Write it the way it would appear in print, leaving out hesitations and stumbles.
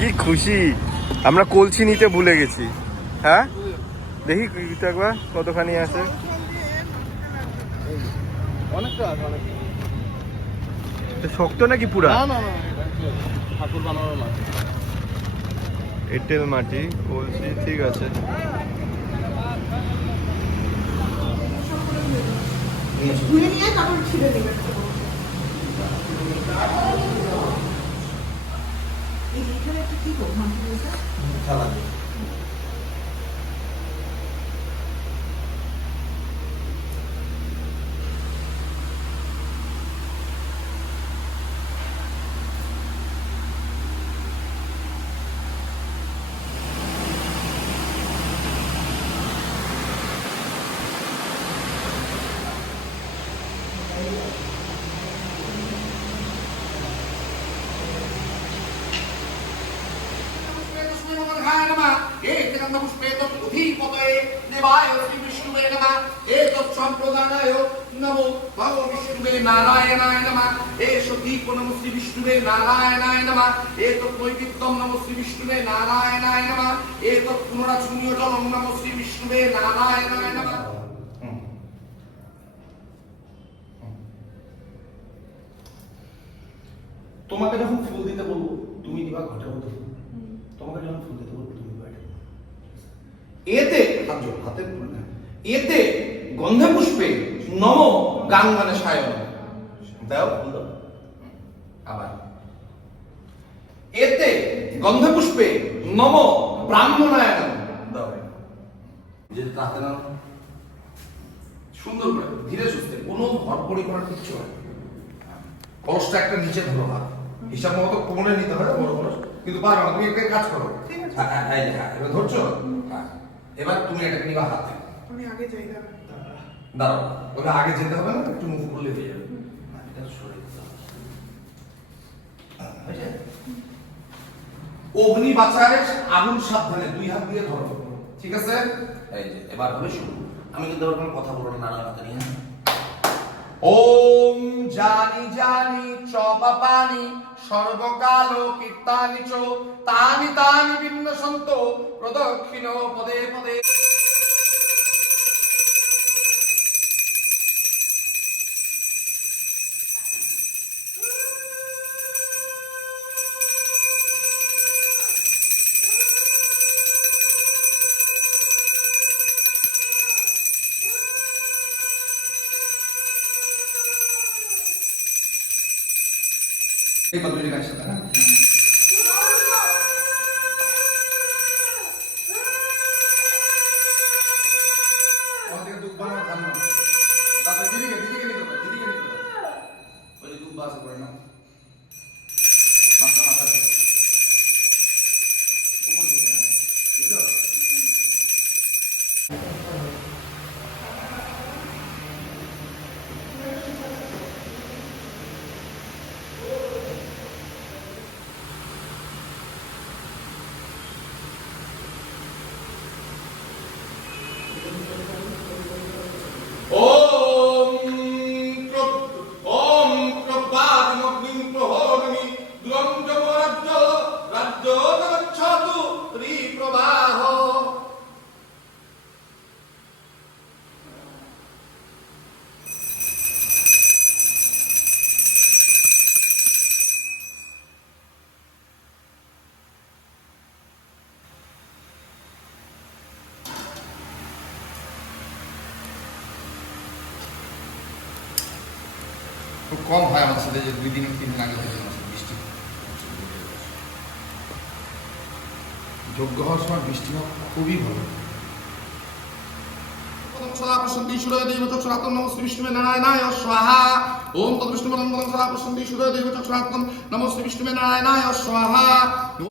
কি খুশি, আমরা কলসি নিতে ভুলে গেছি। হ্যাঁ দেখি একবার কতখানি আছে। অনেকটা শক্ত নাকি পুরা? না না না, ঠাকুর বানানো না। এঁটেল মাটি কলসি, ঠিক আছে। ধুয়ে নিয়ে তারপর ছিঁড়ে নেবে। এইখানে একটা কি করবো চালাবে। नमो भगवो विष्णुवे नारायणाय नमः एषो दीपो नमो श्री विष्णुवे नारायणाय नमः एतत् नैवेद्यं नमो श्री विष्णुवे नारायणाय नमः एतत् पुनराचूर्य जलं नमो श्री विष्णुवे नारायणाय नमः। তোমাকে যখন ফুল দিতে বলবো তুমি দিবা ঘটের মধ্যে ফুল। তোমাকে যখন ফুল দিতে বলবো তুমি দিবা এতে হাতের ফুল না, এতে গন্ধে পুষ্পে নম গাঙ্গনে সায়ন দাও ফুল দাও। আবার এতে গন্ধে পুষ্পে নম ব্রাহ্মণায় দাও। যেটা তাতে না সুন্দর করে ধীরে সুস্থে, কোনো হড়বড়ি করার কিচ্ছু হয়। কলসটা একটা নিচে ধরো, হাত হিসাব মতো কোমরে নিতে হয় বড় বড়, কিন্তু পারো না। তুমি একটা কাজ করো, ঠিক আছে? হ্যাঁ এবার ধরছো, হ্যাঁ এবার তুমি এটাকে নিবা হাতে। আমি আগে যাই না, দাঁড়াও, ওটা আগে যেতে হবে না, একটু মুখ করলে হয়ে যাবে। এটা সরে দিতে হবে। হয়েছে? অগ্নি বাঁচায় আগুন সাবধানে, দুই হাত দিয়ে ধরো, ঠিক আছে? এই যে এবার হবে শুরু। আমি কিন্তু ওর কোনো কথা বলবো না, নানা হাতে নিয়ে। ওম জানি জানি চ পাপানি সর্বকালো কীর্তানি চ তানি তানি বিন্নসন্ত প্রদক্ষিণ পদে পদে। एक बार मेरे गाइस है ना और देख दुख बना खाना दादा दीदी के नहीं करता बोले दुख बात से पड़ना माथा माथा ऊपर से ठीक है। খুব কম হয় আমার সাথে, যে 2 দিন 3 দিন আগে হয়েছে আমার সাথে বৃষ্টি। যোগ্য হওয়ার সময় বৃষ্টি হওয়া খুবই ভালো। সদা প্রসন্তি সূর্য দেবতা সনাতন নমঃ শ্রী বিষ্ণুবে নারায়ণায় স্বাহা। ওম তৎ বিষ্ণু মন্ডলং সদা প্রসন্তি সূর্য দেবতা সনাতন নমঃ শ্রী বিষ্ণুবে নারায়ণায় স্বাহা।